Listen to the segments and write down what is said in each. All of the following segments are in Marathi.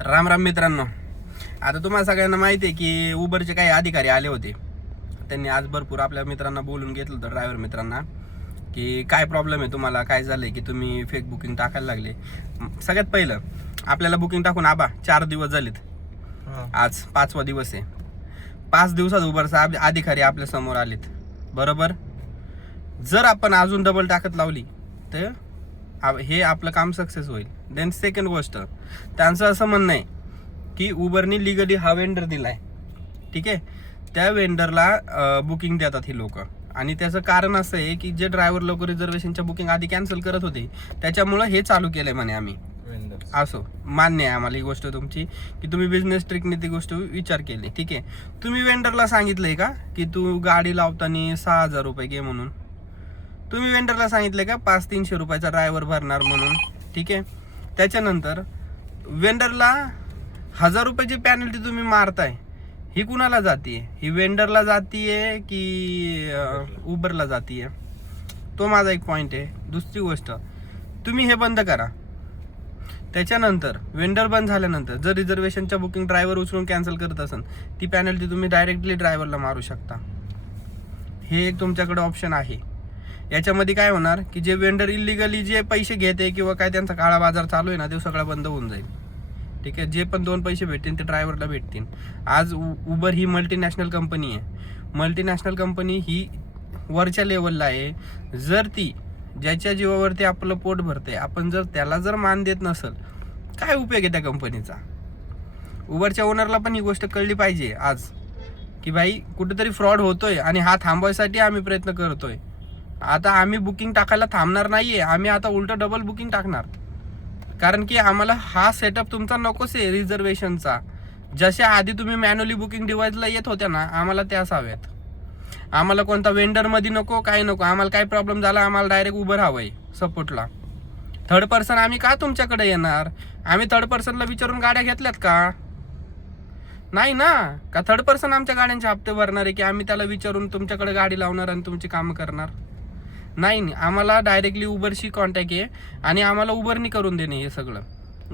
राम राम मित्रांनो. आता तुम्हाला सगळ्यांना माहिती आहे की उबरचे काही अधिकारी आले होते. त्यांनी आज भरपूर आपल्या मित्रांना बोलून घेतलं होतं, ड्रायव्हर मित्रांना, की काय प्रॉब्लेम आहे तुम्हाला, काय झालंय की तुम्ही फेक बुकिंग टाकायला लागले. सगळ्यात पहिलं आपल्याला बुकिंग टाकून 4 दिवस झालेत, आज 5वा दिवस आहे. 5 दिवसात उबरचा अधिकारी आपल्या समोर आलेत, बरोबर. जर आपण अजून डबल टाकत लावली तर हे आपलं काम सक्सेस होईल. देन सेकंड गोष्ट, त्यांचं असं म्हणणं आहे की उबरनी लिगली हा वेंडर दिलाय, ठीक आहे. त्या वेंडरला बुकिंग देतात ही लोक, आणि त्याचं कारण असं आहे की जे ड्रायव्हर लोक रिझर्वेशनच्या बुकिंग आधी कॅन्सल करत होते त्याच्यामुळे हे चालू केलंय म्हणे आम्ही. असो, मान्य आहे आम्हाला ही गोष्ट तुमची, की तुम्ही बिझनेस ट्रिकने ती गोष्ट विचार केली, ठीक आहे. तुम्ही वेंडरला सांगितलंय का की तू गाडी लावताना 6,000 रुपये घे म्हणून? तुम्ही वेंडरला सांगितलंय का 500-300 रुपयाचा ड्रायव्हर भरणार म्हणून? ठीक आहे. त्याच्यानंतर वेंडरला 1,000 रुपयाची पॅनल्टी तुम्ही मारताय, ही कुणाला जातीये? ही वेंडरला जातीये की उबरला जातीये? तो माझा एक पॉइंट आहे. दुसरी गोष्ट, तुम्ही हे बंद करा. त्याच्यानंतर वेंडर बंद झाल्यानंतर जर रिझर्वेशनच्या बुकिंग ड्रायव्हर उचलून कॅन्सल करत असेल, ती पॅनल्टी तुम्ही डायरेक्टली ड्रायव्हरला मारू शकता. हे एक तुमच्याकडे ऑप्शन आहे. याच्यामध्ये काय होणार की जे वेंडर इलिगली जे पैसे घेते किंवा काय त्यांचा काळा बाजार चालू आहे ना, ते सगळा बंद होऊन जाईल, ठीक आहे. जे पण 2 पैसे भेटतील ते ड्रायव्हरला भेटतील. आज उबर ही मल्टीनॅशनल कंपनी आहे. मल्टीनॅशनल कंपनी ही वरच्या लेवलला आहे. जर ती ज्याच्या जीवावरती आपलं पोट भरते, आपण जर त्याला जर मान देत नसेल, काय उपयोग आहे त्या कंपनीचा? उबरच्या ओनरला पण ही गोष्ट कळली पाहिजे आज, की भाई कुठेतरी फ्रॉड होतोय आणि हा थांबवायसाठी आम्ही प्रयत्न करतोय. आता आम्ही बुकिंग टाकायला थांबणार नाहीये, आम्ही आता उलट डबल बुकिंग टाकणार. कारण की आम्हाला हा सेटअप तुमचा नकोच आहे रिझर्वेशनचा. जशा आधी तुम्ही मॅन्युअली बुकिंग डिव्हाइसला येत होत्या ना, आम्हाला त्याच हव्यात. आम्हाला कोणता वेंडरमध्ये नको, काय नको. आम्हाला काय प्रॉब्लेम झाला, आम्हाला डायरेक्ट उबर हवंय सपोर्टला. थर्ड पर्सन आम्ही का तुमच्याकडे येणार? आम्ही थर्ड पर्सनला विचारून गाड्या घेतल्यात का? नाही ना. का थर्ड पर्सन आमच्या गाड्यांचे हप्ते भरणार आहे की आम्ही त्याला विचारून तुमच्याकडे गाडी लावणार आणि तुमची कामं करणार? नाही, आम्हाला डायरेक्टली उबरशी कॉन्टॅक्ट आहे आणि आम्हाला उबरनी करून देणे हे सगळं.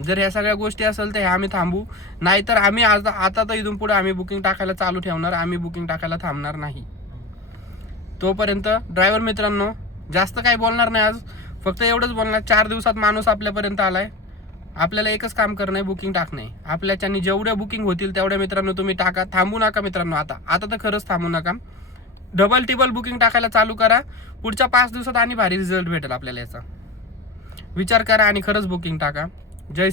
जर ह्या सगळ्या गोष्टी असेल तर आम्ही थांबू, नाहीतर आम्ही आता तर इथून पुढे आम्ही बुकिंग टाकायला चालू ठेवणार. आम्ही बुकिंग टाकायला थांबणार नाही. तोपर्यंत ड्रायव्हर मित्रांनो, जास्त काही बोलणार नाही आज, फक्त एवढंच बोलणार. 4 दिवसात माणूस आपल्यापर्यंत आलाय. आपल्याला एकच काम करणं आहे, बुकिंग टाकणे. आपल्याच्यानी जेवढ्या बुकिंग होतील तेवढ्या मित्रांनो तुम्ही टाका. थांबू नका मित्रांनो. आता तर खरंच थांबू नका. डबल टिबल बुकिंग टाकायला चालू करा. पुढच्या 5 दिवसात आणि भारी रिझल्ट भेटेल आपल्याला याचा. विचार करा आणि खरंच बुकिंग टाका. जय